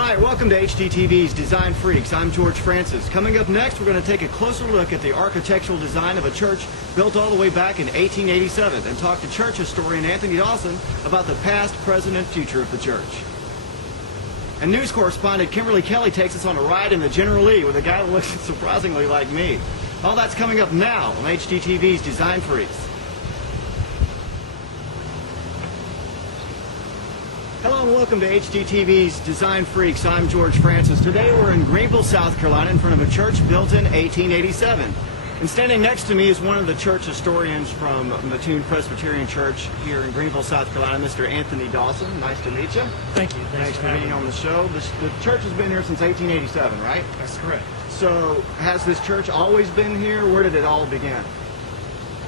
Hi, welcome to HGTV's Design Freaks. I'm George Francis. Coming up next, we're going to take a closer look at the architectural design of a church built all the way back in 1887 and talk to church historian Anthony Dawson about the past, present, and future of the church. And news correspondent Kimberly Kelly takes us on a ride in the General Lee with a guy that looks surprisingly like me. All that's coming up now on HGTV's Design Freaks. Hello and welcome to HGTV's Design Freaks. I'm George Francis. Today we're in Greenville, South Carolina in front of a church built in 1887. And standing next to me is one of the church historians from Mattoon Presbyterian Church here in Greenville, South Carolina, Mr. Anthony Dawson. Nice to meet you. Thank you. Thanks for being on the show. The church has been here since 1887, right? That's correct. So has this church always been here? Where did it all begin?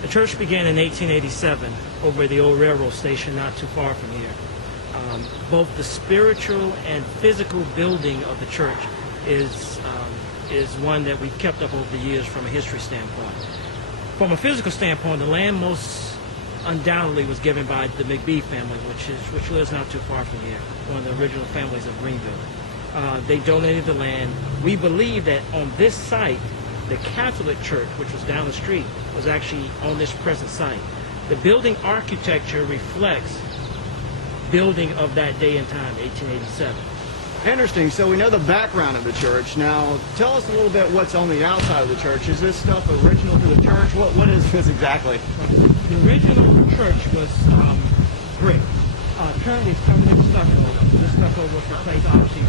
The church began in 1887 over the old railroad station not too far from here. Both the spiritual and physical building of the church is one that we've kept up over the years from a history standpoint. From a physical standpoint, the land most undoubtedly was given by the McBee family, which lives not too far from here, one of the original families of Greenville. They donated the land. We believe that on this site, the Catholic Church, which was down the street, was actually on this present site. The building architecture reflects building of that day and time, 1887. Interesting. So we know the background of the church. Now, tell us a little bit what's on the outside of the church. Is this stuff original to the church? What is this exactly? The original church was brick. Currently it's covered in stucco. The stucco was replaced, obviously,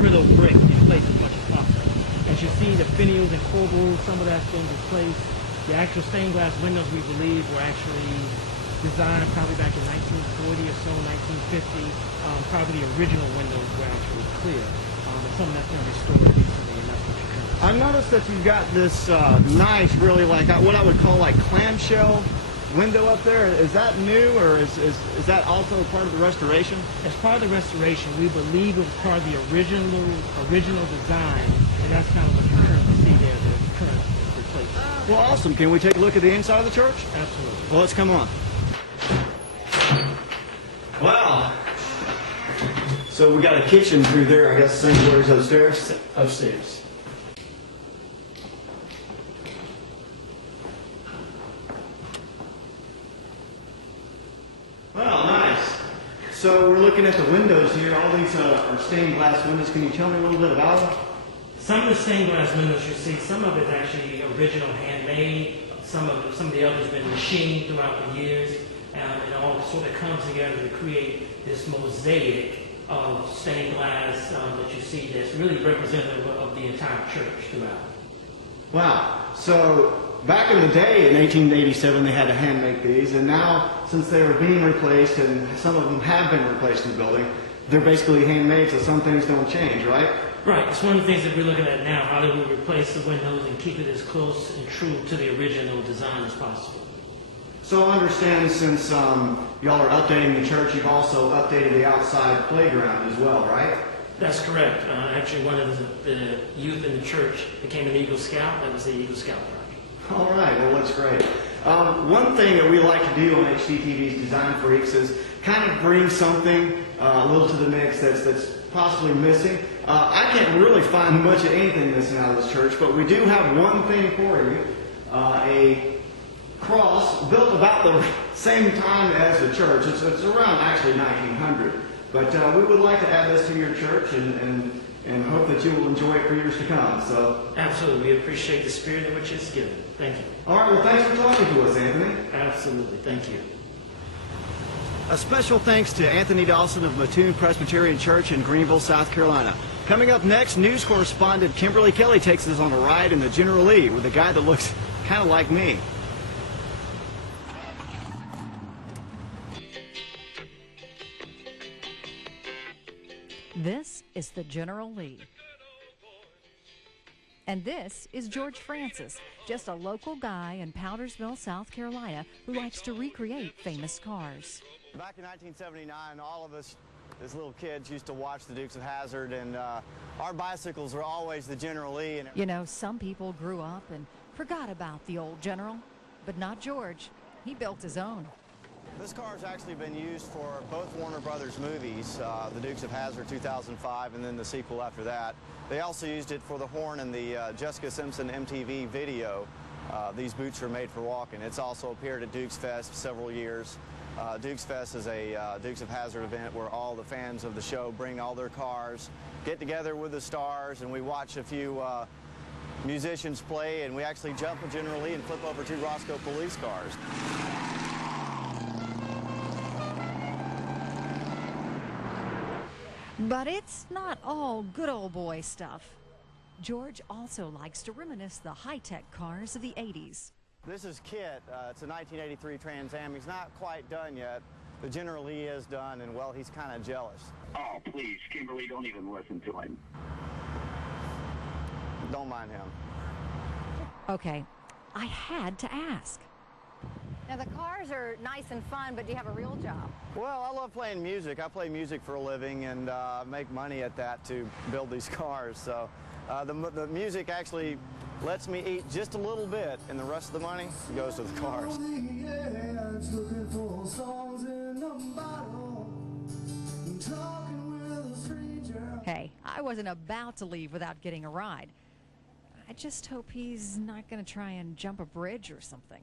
with a brick in place as much as possible. As you see, the finials and corbels, some of that's been replaced. The actual stained glass windows, we believe, were actually designed probably back in 1940 or so, 1950. Probably the original windows were actually clear. But some of that's been restored recently, and that's what you can. I noticed that you've got this nice, really like what I would call like clamshell window up there. Is that new, or is that also part of the restoration? As part of the restoration, we believe it was part of the original design, and that's kind of what you currently see there, the current replacement. Well, awesome. Can we take a look at the inside of the church? Absolutely. Well, let's come on. Wow. So we got a kitchen through there. I guess sanctuary's upstairs? Upstairs. Well, nice. So we're looking at the windows here. All these are stained glass windows. Can you tell me a little bit about them? Some of the stained glass windows you see, some of it's actually original handmade. Some of the others been machined throughout the years. It all sort of comes together to create this mosaic of stained glass that you see that's really representative of the entire church throughout. Wow. So back in the day in 1887 they had to hand make these, and now since they are being replaced, and some of them have been replaced in the building, they're basically handmade, so some things don't change, right? Right. It's one of the things that we're looking at now. How do we replace the windows and keep it as close and true to the original design as possible? So I understand since y'all are updating the church, you've also updated the outside playground as well, right? That's correct. Actually, one of the youth in the church became an Eagle Scout. That was the Eagle Scout project. All right. Well, that's great. One thing that we like to do on HGTV's Design Freaks is kind of bring something a little to the mix that's possibly missing. I can't really find much of anything missing out of this church, but we do have one thing for you, a cross built about the same time as the church. It's around actually 1900, but we would like to add this to your church and hope that you will enjoy it for years to come. So absolutely, we appreciate the spirit in which it's given. Thank you. All right, well, thanks for talking to us, Anthony. Absolutely, thank you. A special thanks to Anthony Dawson of Mattoon Presbyterian Church in Greenville, South Carolina. Coming up next, news correspondent Kimberly Kelly takes us on a ride in the General Lee with a guy that looks kind of like me. This is the General Lee. And this is George Francis, just a local guy in Powdersville, South Carolina, who likes to recreate famous cars. Back in 1979, all of us as little kids used to watch the Dukes of Hazzard, and our bicycles were always the General Lee. And you know, some people grew up and forgot about the old General, but not George. He built his own. This car has actually been used for both Warner Brothers movies, The Dukes of Hazzard 2005 and then the sequel after that. They also used it for the horn in the Jessica Simpson MTV video. These boots are made for walking. It's also appeared at Dukes Fest several years. Dukes Fest is a Dukes of Hazzard event where all the fans of the show bring all their cars, get together with the stars, and we watch a few musicians play, and we actually jump generally and flip over 2 Roscoe police cars. But it's not all good old boy stuff. George also likes to reminisce the high-tech cars of the 80s. This is Kit. It's a 1983 Trans Am. He's not quite done yet, but generally he is done, and well, he's kind of jealous. Oh, please, Kimberly, don't even listen to him. Don't mind him. Okay, I had to ask. Now, the cars are nice and fun, but do you have a real job? Well, I love playing music. I play music for a living and make money at that to build these cars. So the music actually lets me eat just a little bit, and the rest of the money goes to the cars. Hey, I wasn't about to leave without getting a ride. I just hope he's not going to try and jump a bridge or something.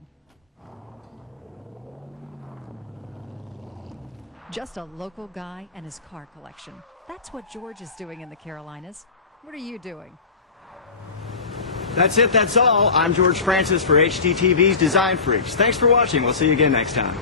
Just a local guy and his car collection. That's what George is doing in the Carolinas. What are you doing? That's it, that's all. I'm George Francis for HGTV's Design Freaks. Thanks for watching. We'll see you again next time.